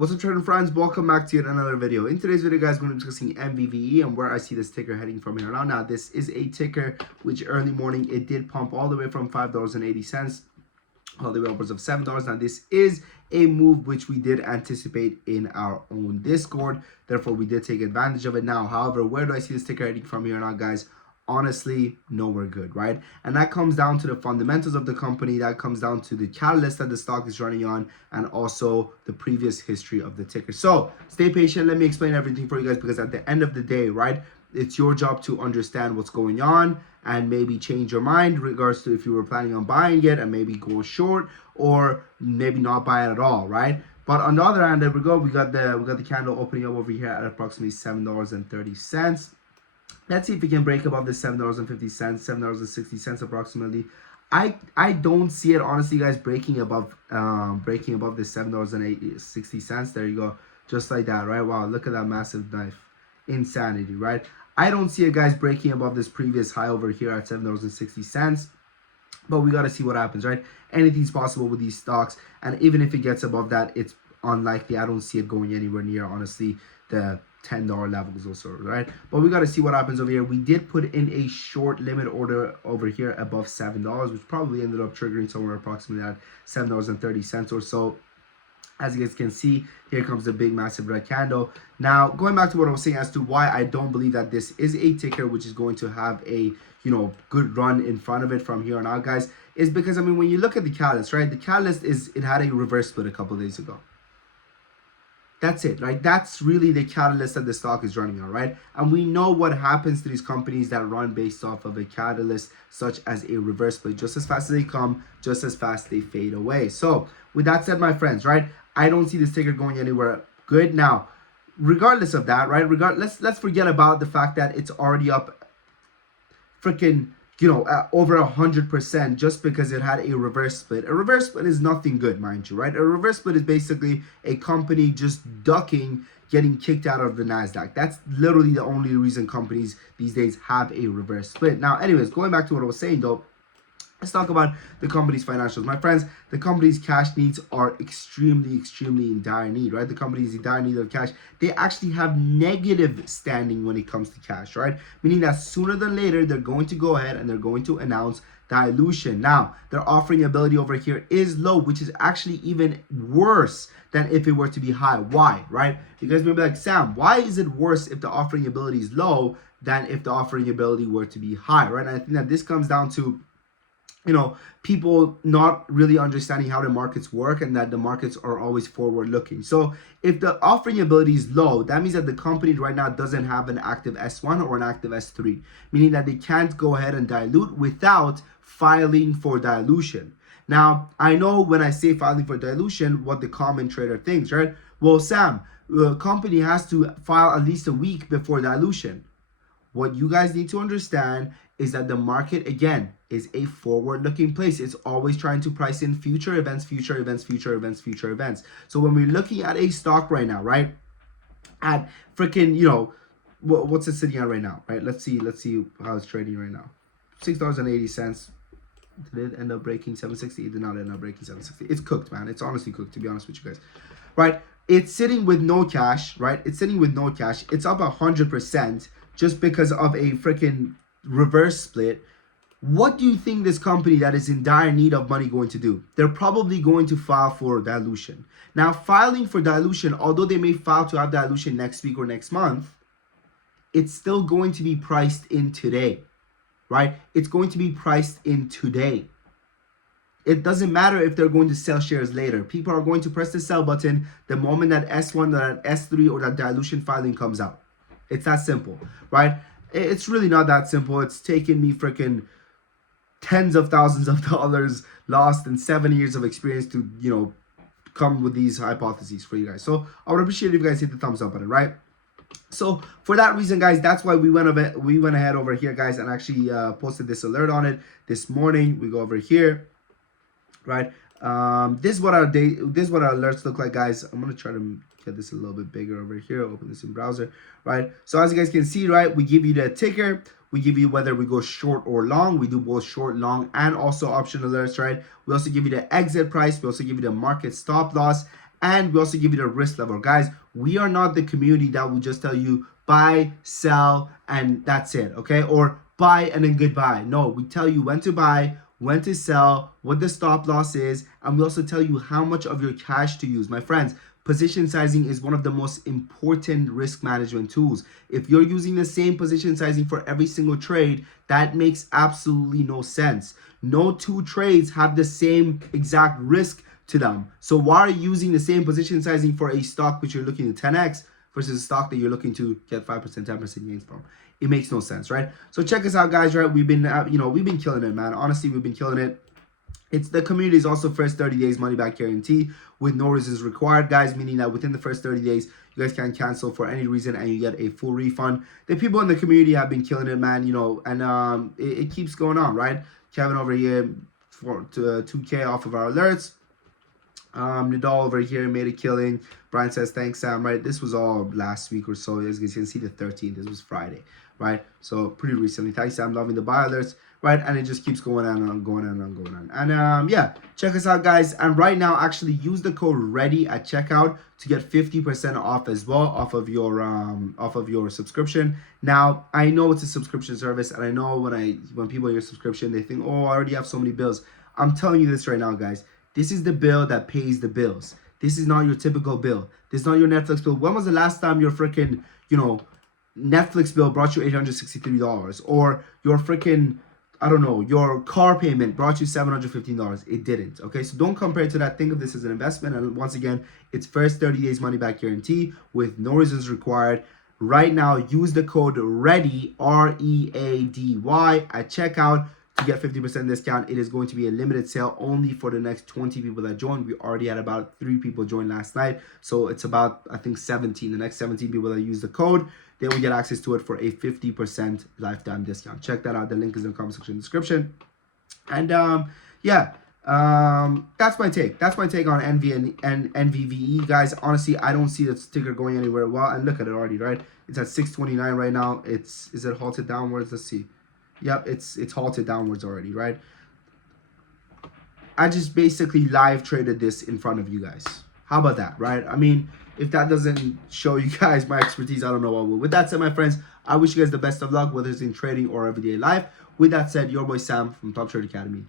What's up, trading friends? Welcome back to yet another video. In today's video, guys, we're going to be discussing Nvve and where I see this ticker heading from here on out. Now, this is a ticker which early morning it did pump all the way from $5.80 all the way upwards of $7. Now, this is a move which we did anticipate in our own Discord. Therefore, we did take advantage of it. Now, however, where do I see this ticker heading from here on out, guys? Honestly, nowhere good, right? And that comes down to the fundamentals of the company, that comes down to the catalyst that the stock is running on, and also the previous history of the ticker. So stay patient, let me explain everything for you guys, because at the end of the day, right, it's your job to understand what's going on and maybe change your mind in regards to if you were planning on buying it and maybe go short, or maybe not buy it at all, right? But on the other hand, there we go, we got the candle opening up over here at approximately $7.30. Let's see if we can break above the $7.50, $7.60 approximately. I don't see it, honestly, guys, breaking above the $7.60. There you go, just like that, right? Wow, look at that massive knife, insanity, right? I don't see it, guys, breaking above this previous high over here at $7.60. But we got to see what happens, right? Anything's possible with these stocks, and even if it gets above that, it's unlikely. I don't see it going anywhere near, honestly, the $10 levels or so, right? But we got to see what happens over here. We did put in a short limit order over here above $7, which probably ended up triggering somewhere approximately at $7.30 or so. As you guys can see, here comes the big massive red candle. Now, going back to what I was saying as to why I don't believe that this is a ticker which is going to have a, good run in front of it from here on out, guys, is because, I mean, when you look at the catalyst, right? The catalyst is, it had a reverse split a couple of days ago. That's it, right? That's really the catalyst that the stock is running on, right? And we know what happens to these companies that run based off of a catalyst such as a reverse split. Just as fast as they come, just as fast they fade away. So with that said, my friends, right, I don't see this ticker going anywhere good. Now, regardless of that, right, let's forget about the fact that it's already up freaking over 100% just because it had a reverse split. A reverse split is nothing good, mind you, right? A reverse split is basically a company just ducking getting kicked out of the NASDAQ. That's literally the only reason companies these days have a reverse split. Now, anyways, going back to what I was saying though, let's talk about the company's financials. My friends, the company's cash needs are extremely in dire need, right? The company's in dire need of cash. They actually have negative standing when it comes to cash, right? Meaning that sooner than later, they're going to go ahead and they're going to announce dilution. Now, their offering ability over here is low, which is actually even worse than if it were to be high. Why, right? You guys may be like, Sam, why is it worse if the offering ability is low than if the offering ability were to be high, right? And I think that this comes down to people not really understanding how the markets work and that the markets are always forward looking. So if the offering ability is low, that means that the company right now doesn't have an active S1 or an active S3, meaning that they can't go ahead and dilute without filing for dilution. Now, I know when I say filing for dilution, what the common trader thinks, right? Well, Sam, the company has to file at least a week before dilution. What you guys need to understand is that the market, again, is a forward-looking place. It's always trying to price in future events. So when we're looking at a stock right now, right, at freaking, what's it sitting at right now, right? Let's see how it's trading right now. $6.80. Did it end up breaking 760? It did not end up breaking 760. It's cooked, man. It's honestly cooked, to be honest with you guys, right? It's sitting with no cash, right? It's sitting with no cash. It's up 100% just because of a freaking reverse split. What do you think this company that is in dire need of money going to do? They're probably going to file for dilution. Now, filing for dilution, although they may file to have dilution next week or next month, it's still going to be priced in today, right? It's going to be priced in today. It doesn't matter if they're going to sell shares later. People are going to press the sell button the moment that S1, that S3, or that dilution filing comes out. It's that simple, right? It's really not that simple. It's taken me freaking tens of thousands of dollars lost and 7 years of experience to, come with these hypotheses for you guys. So I would appreciate if you guys hit the thumbs up button, right? So for that reason, guys, that's why we went ahead over here, guys, and actually posted this alert on it this morning. We go over here, right? This is what our alerts look like, guys. I'm gonna try to get this a little bit bigger over here. Open this in browser, right? So as you guys can see, right, we give you the ticker, we give you whether we go short or long. We do both short, long, and also option alerts, right? We also give you the exit price. We also give you the market stop loss, and we also give you the risk level. Guys, we are not the community that will just tell you buy, sell, and that's it, okay? Or buy and then goodbye. No, we tell you when to buy, when to sell, what the stop loss is, and we also tell you how much of your cash to use. My friends, position sizing is one of the most important risk management tools. If you're using the same position sizing for every single trade, that makes absolutely no sense. No two trades have the same exact risk to them. So why are you using the same position sizing for a stock which you're looking to 10x versus a stock that you're looking to get 5%, 10% gains from? It makes no sense, right? So check us out, guys, right? We've been killing it, man. Honestly, we've been killing it. It's the community is also first 30 days money back guarantee with no reasons required, guys, meaning that within the first 30 days, you guys can cancel for any reason and you get a full refund. The people in the community have been killing it, man, and it keeps going on, right? Kevin over here for 2K off of our alerts. Nadal over here made a killing. Brian says, thanks, Sam, right? This was all last week or so. As you can see, the 13th. This was Friday, right? So pretty recently. Thanks, Sam. Loving the buy alerts, right? And it just keeps going on and on, going on and on, going on. And yeah, check us out, guys. And right now, actually use the code READY at checkout to get 50% off as well off of your subscription. Now, I know it's a subscription service, and I know when people hear subscription, they think, oh, I already have so many bills. I'm telling you this right now, guys. This is the bill that pays the bills. This is not your typical bill. This is not your Netflix bill. When was the last time your freaking, Netflix bill brought you $863? Or your freaking, I don't know, your car payment brought you $715? It didn't, okay? So don't compare it to that. Think of this as an investment. And once again, it's first 30 days money back guarantee with no reasons required. Right now, use the code READY, READY, at checkout to get 50% discount. It is going to be a limited sale only for the next 20 people that join. We already had about 3 people join last night, so it's about, I think, 17. The next 17 people that use the code, then we get access to it for a 50% lifetime discount. Check that out. The link is in the comment section description. And yeah, that's my take. That's my take on Nvve and Nvve, guys. Honestly, I don't see the sticker going anywhere. Well, and look at it already, right? It's at 629 right now. Is it halted downwards? Let's see. Yep, it's halted downwards already, right? I just basically live traded this in front of you guys. How about that, right? I mean, if that doesn't show you guys my expertise, I don't know what will. With that said, my friends, I wish you guys the best of luck, whether it's in trading or everyday life. With that said, your boy Sam from Top Trade Academy.